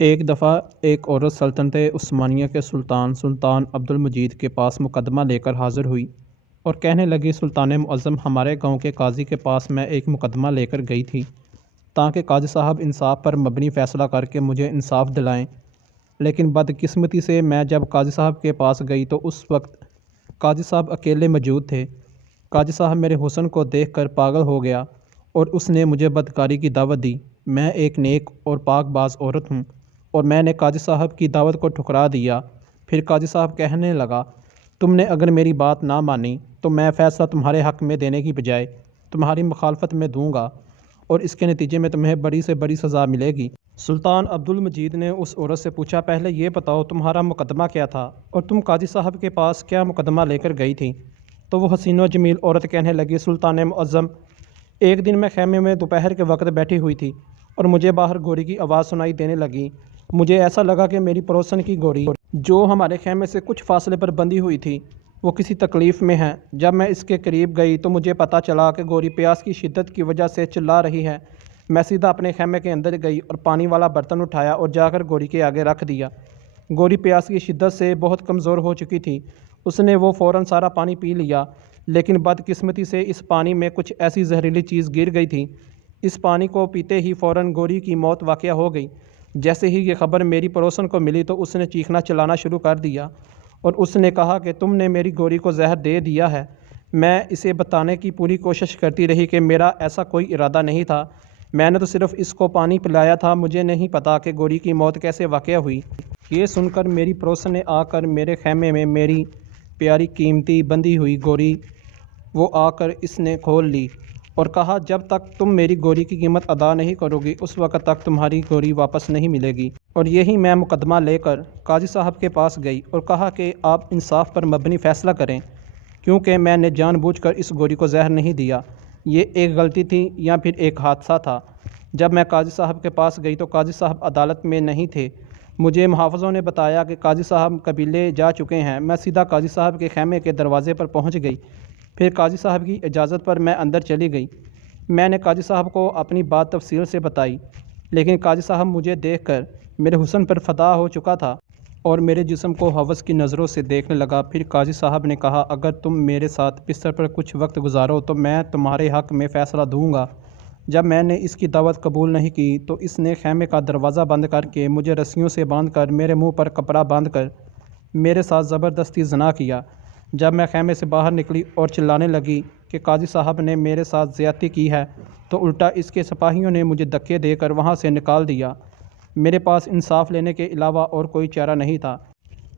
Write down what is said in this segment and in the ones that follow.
ایک دفعہ ایک عورت سلطنت عثمانیہ کے سلطان عبدالمجید کے پاس مقدمہ لے کر حاضر ہوئی اور کہنے لگی، سلطان معظم، ہمارے گاؤں کے قاضی کے پاس میں ایک مقدمہ لے کر گئی تھی تاکہ قاضی صاحب انصاف پر مبنی فیصلہ کر کے مجھے انصاف دلائیں، لیکن بدقسمتی سے میں جب قاضی صاحب کے پاس گئی تو اس وقت قاضی صاحب اکیلے موجود تھے۔ قاضی صاحب میرے حسن کو دیکھ کر پاگل ہو گیا اور اس نے مجھے بدکاری کی دعوت دی۔ میں ایک نیک اور پاک باز عورت ہوں اور میں نے قاضی صاحب کی دعوت کو ٹھکرا دیا۔ پھر قاضی صاحب کہنے لگا، تم نے اگر میری بات نہ مانی تو میں فیصلہ تمہارے حق میں دینے کی بجائے تمہاری مخالفت میں دوں گا اور اس کے نتیجے میں تمہیں بڑی سے بڑی سزا ملے گی۔ سلطان عبدالمجید نے اس عورت سے پوچھا، پہلے یہ بتاؤ تمہارا مقدمہ کیا تھا اور تم قاضی صاحب کے پاس کیا مقدمہ لے کر گئی تھی؟ تو وہ حسین و جمیل عورت کہنے لگی، سلطان معظم، ایک دن میں خیمے میں دوپہر کے وقت بیٹھی ہوئی تھی اور مجھے باہر گوری کی آواز سنائی دینے لگی۔ مجھے ایسا لگا کہ میری پڑوسن کی گوری، جو ہمارے خیمے سے کچھ فاصلے پر بندھی ہوئی تھی، وہ کسی تکلیف میں ہے۔ جب میں اس کے قریب گئی تو مجھے پتہ چلا کہ گوری پیاس کی شدت کی وجہ سے چلا رہی ہے۔ میں سیدھا اپنے خیمے کے اندر گئی اور پانی والا برتن اٹھایا اور جا کر گوری کے آگے رکھ دیا۔ گوری پیاس کی شدت سے بہت کمزور ہو چکی تھی، اس نے وہ فوراً سارا پانی پی لیا، لیکن بدقسمتی سے اس پانی میں کچھ ایسی زہریلی چیز گر گئی تھی۔ اس پانی کو پیتے ہی فوراً گوری کی موت واقع ہو گئی۔ جیسے ہی یہ خبر میری پڑوسن کو ملی تو اس نے چیخنا چلانا شروع کر دیا اور اس نے کہا کہ تم نے میری گوری کو زہر دے دیا ہے۔ میں اسے بتانے کی پوری کوشش کرتی رہی کہ میرا ایسا کوئی ارادہ نہیں تھا، میں نے تو صرف اس کو پانی پلایا تھا، مجھے نہیں پتا کہ گوری کی موت کیسے واقع ہوئی۔ یہ سن کر میری پڑوسن نے آ کر میرے خیمے میں میری پیاری قیمتی بندھی ہوئی گوری وہ آ کر اس نے کھول لی اور کہا، جب تک تم میری گوری کی قیمت ادا نہیں کرو گی اس وقت تک تمہاری گوری واپس نہیں ملے گی۔ اور یہی میں مقدمہ لے کر قاضی صاحب کے پاس گئی اور کہا کہ آپ انصاف پر مبنی فیصلہ کریں، کیونکہ میں نے جان بوجھ کر اس گوری کو زہر نہیں دیا، یہ ایک غلطی تھی یا پھر ایک حادثہ تھا۔ جب میں قاضی صاحب کے پاس گئی تو قاضی صاحب عدالت میں نہیں تھے۔ مجھے محافظوں نے بتایا کہ قاضی صاحب قبیلے جا چکے ہیں۔ میں سیدھا قاضی صاحب کے خیمے کے دروازے پر پہنچ گئی۔ پھر قاضی صاحب کی اجازت پر میں اندر چلی گئی۔ میں نے قاضی صاحب کو اپنی بات تفصیل سے بتائی، لیکن قاضی صاحب مجھے دیکھ کر میرے حسن پر فدا ہو چکا تھا اور میرے جسم کو ہوس کی نظروں سے دیکھنے لگا۔ پھر قاضی صاحب نے کہا، اگر تم میرے ساتھ بستر پر کچھ وقت گزارو تو میں تمہارے حق میں فیصلہ دوں گا۔ جب میں نے اس کی دعوت قبول نہیں کی تو اس نے خیمے کا دروازہ بند کر کے مجھے رسیوں سے باندھ کر میرے منہ پر کپڑا باندھ کر میرے ساتھ زبردستی زنا کیا۔ جب میں خیمے سے باہر نکلی اور چلانے لگی کہ قاضی صاحب نے میرے ساتھ زیادتی کی ہے تو الٹا اس کے سپاہیوں نے مجھے دھکے دے کر وہاں سے نکال دیا۔ میرے پاس انصاف لینے کے علاوہ اور کوئی چارہ نہیں تھا،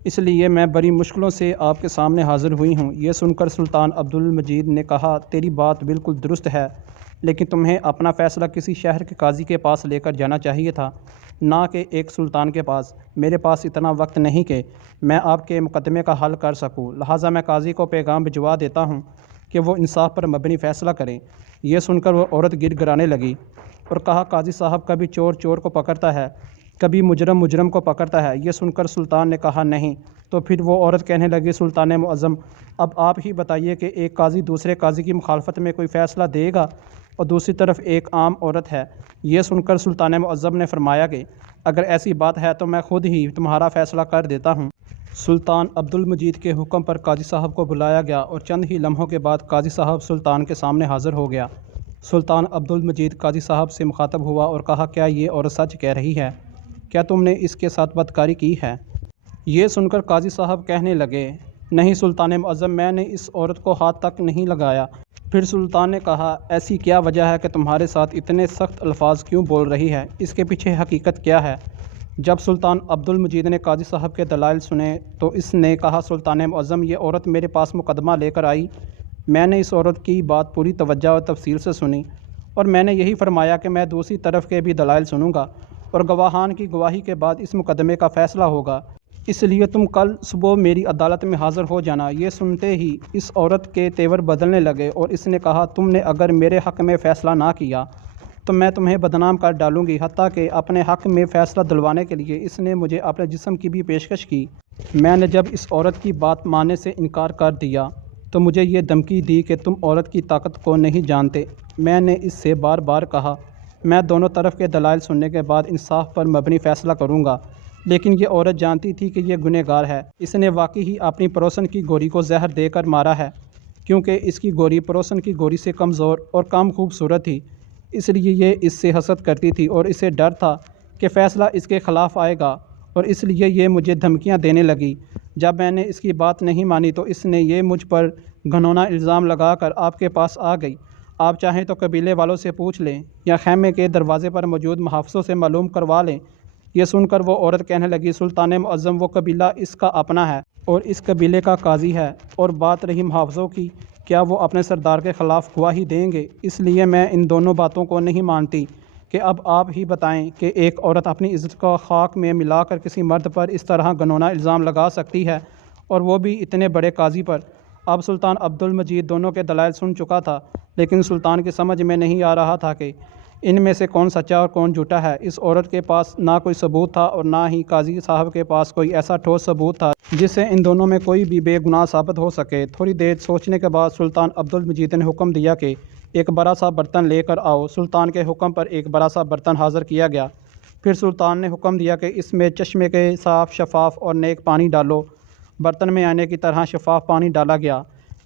اس لیے میں بڑی مشکلوں سے آپ کے سامنے حاضر ہوئی ہوں۔ یہ سن کر سلطان عبدالمجید نے کہا، تیری بات بالکل درست ہے، لیکن تمہیں اپنا فیصلہ کسی شہر کے قاضی کے پاس لے کر جانا چاہیے تھا، نہ کہ ایک سلطان کے پاس۔ میرے پاس اتنا وقت نہیں کہ میں آپ کے مقدمے کا حل کر سکوں، لہٰذا میں قاضی کو پیغام بھجوا دیتا ہوں کہ وہ انصاف پر مبنی فیصلہ کریں۔ یہ سن کر وہ عورت گر گرانے لگی اور کہا، قاضی صاحب کبھی چور چور کو پکڑتا ہے، کبھی مجرم مجرم کو پکڑتا ہے۔ یہ سن کر سلطان نے کہا، نہیں۔ تو پھر وہ عورت کہنے لگی، سلطان معظم، اب آپ ہی بتائیے کہ ایک قاضی دوسرے قاضی کی مخالفت میں کوئی فیصلہ دے گا اور دوسری طرف ایک عام عورت ہے۔ یہ سن کر سلطان معظم نے فرمایا کہ اگر ایسی بات ہے تو میں خود ہی تمہارا فیصلہ کر دیتا ہوں۔ سلطان عبدالمجید کے حکم پر قاضی صاحب کو بلایا گیا اور چند ہی لمحوں کے بعد قاضی صاحب سلطان کے سامنے حاضر ہو گیا۔ سلطان عبدالمجید قاضی صاحب سے مخاطب ہوا اور کہا، کیا یہ عورت سچ کہہ رہی ہے؟ کیا تم نے اس کے ساتھ بدکاری کی ہے؟ یہ سن کر قاضی صاحب کہنے لگے، نہیں سلطان معظم، میں نے اس عورت کو ہاتھ تک نہیں لگایا۔ پھر سلطان نے کہا، ایسی کیا وجہ ہے کہ تمہارے ساتھ اتنے سخت الفاظ کیوں بول رہی ہے؟ اس کے پیچھے حقیقت کیا ہے؟ جب سلطان عبدالمجید نے قاضی صاحب کے دلائل سنے تو اس نے کہا، سلطان معظم، یہ عورت میرے پاس مقدمہ لے کر آئی۔ میں نے اس عورت کی بات پوری توجہ اور تفصیل سے سنی اور میں نے یہی فرمایا کہ میں دوسری طرف کے بھی دلائل سنوں گا اور گواہان کی گواہی کے بعد اس مقدمے کا فیصلہ ہوگا، اس لیے تم کل صبح میری عدالت میں حاضر ہو جانا۔ یہ سنتے ہی اس عورت کے تیور بدلنے لگے اور اس نے کہا، تم نے اگر میرے حق میں فیصلہ نہ کیا تو میں تمہیں بدنام کر ڈالوں گی۔ حتیٰ کہ اپنے حق میں فیصلہ دلوانے کے لیے اس نے مجھے اپنے جسم کی بھی پیشکش کی۔ میں نے جب اس عورت کی بات ماننے سے انکار کر دیا تو مجھے یہ دھمکی دی کہ تم عورت کی طاقت کو نہیں جانتے۔ میں نے اس سے بار بار کہا میں دونوں طرف کے دلائل سننے کے بعد انصاف پر مبنی فیصلہ کروں گا۔ لیکن یہ عورت جانتی تھی کہ یہ گنہگار ہے۔ اس نے واقعی ہی اپنی پڑوسن کی گوری کو زہر دے کر مارا ہے، کیونکہ اس کی گوری پڑوسن کی گوری سے کمزور اور کم خوبصورت تھی، اس لیے یہ اس سے حسد کرتی تھی اور اسے ڈر تھا کہ فیصلہ اس کے خلاف آئے گا، اور اس لیے یہ مجھے دھمکیاں دینے لگی۔ جب میں نے اس کی بات نہیں مانی تو اس نے یہ مجھ پر گھنونا الزام لگا کر آپ کے پاس آ گئی۔ آپ چاہیں تو قبیلے والوں سے پوچھ لیں یا خیمے کے دروازے پر موجود محافظوں سے معلوم کروا لیں۔ یہ سن کر وہ عورت کہنے لگی، سلطان معظم، وہ قبیلہ اس کا اپنا ہے اور اس قبیلے کا قاضی ہے، اور بات رہی محافظوں کی، کیا وہ اپنے سردار کے خلاف گواہی دیں گے؟ اس لیے میں ان دونوں باتوں کو نہیں مانتی کہ اب آپ ہی بتائیں کہ ایک عورت اپنی عزت کو خاک میں ملا کر کسی مرد پر اس طرح گھنونا الزام لگا سکتی ہے، اور وہ بھی اتنے بڑے قاضی پر۔ اب سلطان عبد المجید دونوں کے دلائل سن چکا تھا، لیکن سلطان کی سمجھ میں نہیں آ رہا تھا کہ ان میں سے کون سچا اور کون جھوٹا ہے۔ اس عورت کے پاس نہ کوئی ثبوت تھا اور نہ ہی قاضی صاحب کے پاس کوئی ایسا ٹھوس ثبوت تھا جس سے ان دونوں میں کوئی بھی بے گناہ ثابت ہو سکے۔ تھوڑی دیر سوچنے کے بعد سلطان عبد المجید نے حکم دیا کہ ایک بڑا سا برتن لے کر آؤ۔ سلطان کے حکم پر ایک بڑا سا برتن حاضر کیا گیا۔ پھر سلطان نے حکم دیا کہ اس میں چشمے کے صاف، شفاف اور نیک پانی ڈالو۔ برتن میں آنے کی طرح شفاف پانی ڈالا گیا۔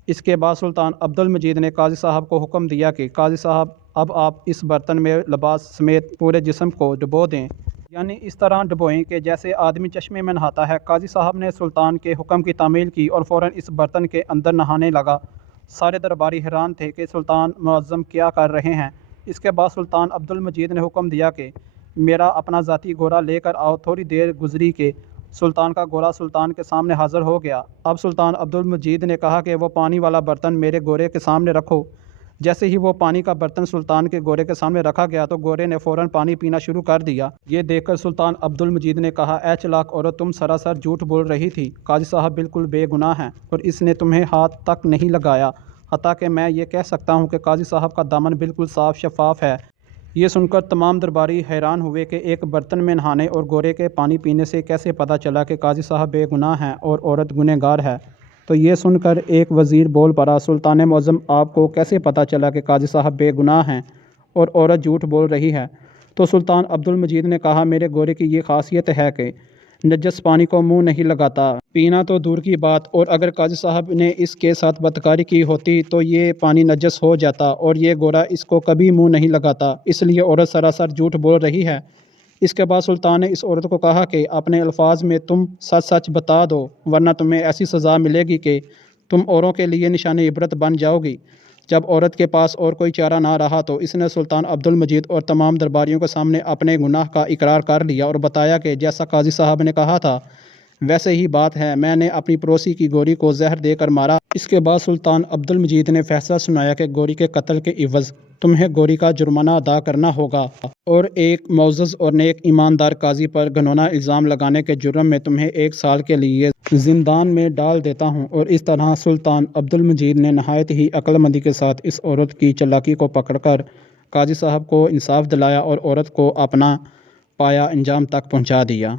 اس کے بعد سلطان عبد المجید نے قاضی صاحب کو حکم دیا کہ قاضی صاحب، اب آپ اس برتن میں لباس سمیت پورے جسم کو ڈبو دیں، یعنی اس طرح ڈبوئیں کہ جیسے آدمی چشمے میں نہاتا ہے۔ قاضی صاحب نے سلطان کے حکم کی تعمیل کی اور فوراً اس برتن کے اندر نہانے لگا۔ سارے درباری حیران تھے کہ سلطان معظم کیا کر رہے ہیں۔ اس کے بعد سلطان عبد المجید نے حکم دیا کہ میرا اپنا ذاتی گھوڑا لے کر آؤ۔ تھوڑی دیر گزری کہ سلطان کا گھوڑا سلطان کے سامنے حاضر ہو گیا۔ اب سلطان عبد المجید نے کہا کہ وہ پانی والا برتن میرے گھوڑے کے سامنے رکھو۔ جیسے ہی وہ پانی کا برتن سلطان کے گھوڑے کے سامنے رکھا گیا تو گھوڑے نے فوراً پانی پینا شروع کر دیا۔ یہ دیکھ کر سلطان عبد المجید نے کہا، اے چلاک عورت، تم سراسر جھوٹ بول رہی تھی۔ قاضی صاحب بالکل بے گناہ ہیں اور اس نے تمہیں ہاتھ تک نہیں لگایا، حتیٰ کہ میں یہ کہہ سکتا ہوں کہ قاضی صاحب کا دامن بالکل صاف شفاف ہے۔ یہ سن کر تمام درباری حیران ہوئے کہ ایک برتن میں نہانے اور گھوڑے کے پانی پینے سے کیسے پتہ چلا کہ قاضی صاحب بے گناہ ہیں اور عورت گنہگار ہے۔ تو یہ سن کر ایک وزیر بول پڑا، سلطان معظم، آپ کو کیسے پتہ چلا کہ قاضی صاحب بے گناہ ہیں اور عورت جھوٹ بول رہی ہے؟ تو سلطان عبد المجید نے کہا، میرے گھوڑے کی یہ خاصیت ہے کہ نجس پانی کو منہ نہیں لگاتا، پینا تو دور کی بات، اور اگر قاضی صاحب نے اس کے ساتھ بدکاری کی ہوتی تو یہ پانی نجس ہو جاتا، اور یہ گھوڑا اس کو کبھی منہ نہیں لگاتا، اس لیے عورت سراسر جھوٹ بول رہی ہے۔ اس کے بعد سلطان نے اس عورت کو کہا کہ اپنے الفاظ میں تم سچ سچ بتا دو، ورنہ تمہیں ایسی سزا ملے گی کہ تم اوروں کے لیے نشان عبرت بن جاؤ گی۔ جب عورت کے پاس اور کوئی چارہ نہ رہا تو اس نے سلطان عبد المجید اور تمام درباریوں کے سامنے اپنے گناہ کا اقرار کر لیا اور بتایا کہ جیسا قاضی صاحب نے کہا تھا ویسے ہی بات ہے، میں نے اپنی پڑوسی کی گوری کو زہر دے کر مارا۔ اس کے بعد سلطان عبد المجید نے فیصلہ سنایا کہ گوری کے قتل کے عوض تمہیں گوری کا جرمانہ ادا کرنا ہوگا، اور ایک معزز اور نیک ایماندار قاضی پر گھنونا الزام لگانے کے جرم میں تمہیں 1 سال کے لیے زندان میں ڈال دیتا ہوں۔ اور اس طرح سلطان عبد المجید نے نہایت ہی عقل مندی کے ساتھ اس عورت کی چالاکی کو پکڑ کر قاضی صاحب کو انصاف دلایا اور عورت کو اپنا پایا انجام تک پہنچا دیا۔